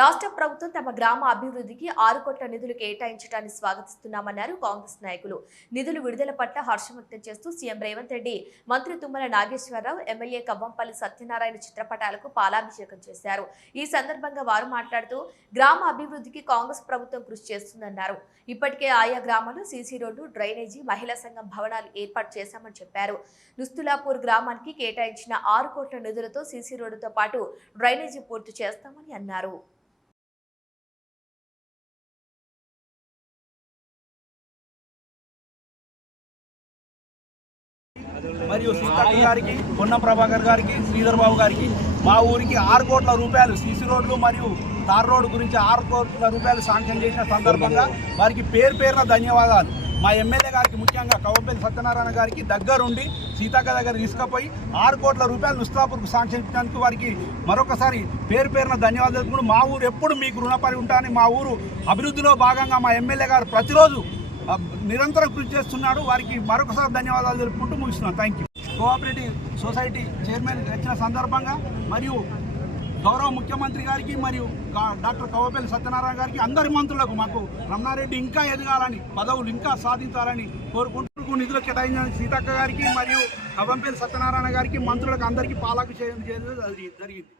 రాష్ట్ర ప్రభుత్వం తమ గ్రామ అభివృద్ధికి 6 కోట్ల నిధులు కేటాయించడాన్ని స్వాగతిస్తున్నామన్నారు కాంగ్రెస్ నాయకులు. నిధులు విడుదల పట్ల హర్షం వ్యక్తం చేస్తూ సీఎం రేవంత్ రెడ్డి, మంత్రి తుమ్మల నాగేశ్వరరావు, ఎమ్మెల్యే కవ్వంపల్లి సత్యనారాయణ చిత్రపటాలకు పాలాభిషేకం చేశారు. ఈ సందర్భంగా వారు మాట్లాడుతూ గ్రామ అభివృద్ధికి కాంగ్రెస్ ప్రభుత్వం కృషి చేస్తుందన్నారు. ఇప్పటికే ఆయా గ్రామాల్లో సీసీ రోడ్డు, డ్రైనేజీ, మహిళా సంఘం భవనాలు ఏర్పాటు చేశామని చెప్పారు. నుస్తులాపూర్ గ్రామానికి కేటాయించిన 6 కోట్ల నిధులతో సీసీ రోడ్డుతో పాటు డ్రైనేజీ పూర్తి చేస్తామని అన్నారు. మరియు సీతక్క గారికి, పొన్నం ప్రభాకర్ గారికి, శ్రీధర్ బాబు గారికి మా ఊరికి 6 కోట్ల రూపాయలు సీసీ రోడ్లు మరియు తార్ రోడ్డు గురించి 6 కోట్ల రూపాయలు శాంక్షన్ చేసిన సందర్భంగా వారికి పేరున ధన్యవాదాలు. మా ఎమ్మెల్యే గారికి, ముఖ్యంగా కవ్వంపల్లి సత్యనారాయణ గారికి దగ్గరుండి సీతక్క దగ్గర తీసుకుపోయి 6 కోట్ల రూపాయలు నుస్తాపూర్కు శాంక్షన్ ఇచ్చినందుకు వారికి మరొకసారి పేరున ధన్యవాదాలు తెలుపుకుంటూ మా ఊరు ఎప్పుడు మీకు రుణపడి ఉంటానని, మా ఊరు అభివృద్ధిలో భాగంగా మా ఎమ్మెల్యే గారు ప్రతిరోజు నిరంతరం కృషి చేస్తున్నాడు. వారికి మరొకసారి ధన్యవాదాలు తెలుపుకుంటూ ముగిస్తున్నాను. Thank you. Cooperative society chairman వచ్చిన సందర్భంగా మరియు గౌరవ ముఖ్యమంత్రి గారికి మరియు డాక్టర్ కవ్వంపల్లి సత్యనారాయణ గారికి, అందరి మంత్రులకు, మాకు రమణారెడ్డి ఇంకా ఎదగాలని, పదవులు ఇంకా సాధించాలని కోరుకుంటూ నిధులు కేటాయించిన సీతక్క గారికి మరియు కవ్వంపల్లి సత్యనారాయణ గారికి, మంత్రులకు అందరికీ పాలాభిషేకం చేయడం జరిగింది.